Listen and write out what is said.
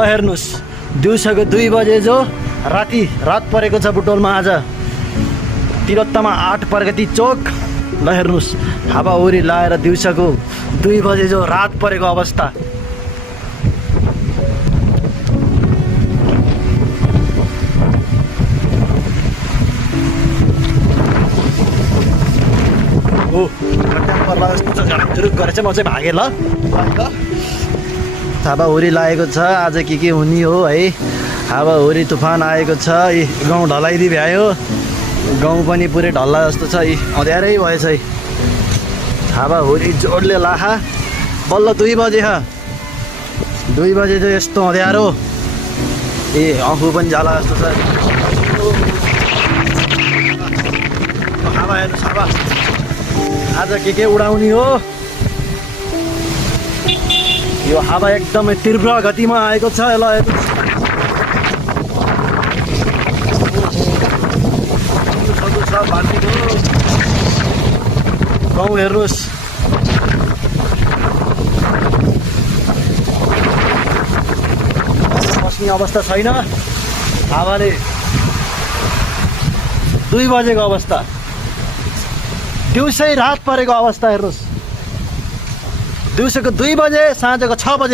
हेर्नुहोस्, दिउँसोको 2 बजे जो रात परेको छ बुटोलमा। आज तिलोत्तमा 8 प्रगति चोक। ल हेर्नुहोस्, हावाहुरी लाएर दिउँसोको 2 बजे जो रात परेको अवस्था। ओ पर्ला जस्तो छ, झुरुक गरेर चाहिँ म चाहिँ भागेँ। ल हावाहुरी लागेको छ आज, के हुने हो है। हावाहुरी तुफान आएको छ। गाउँ ढलाइदिई भ्यायो, गाउँ पनि पुरै ढल्ला जस्तो छ। अँध्यारै भएछ है। हावाहुरी जोडले लाहा। बल्ल 2 बजे 2 बजे चाहिँ यस्तो अँध्यारो। आफू पनि जाला जस्तो छ। हावा हेर्नुहोस्, हावा आज के उडाउने हो। यो हावा एकदमै तीव्र गतिमा आएको छ। ल गाउँ हेर्नुहोस्, बस्ने अवस्था छैन। हावाले 2 बजेको अवस्था, दिउँसै रात परेको अवस्था हेर्नुहोस्। दिउँसोको 2 बजे, साँझको 6 बजे।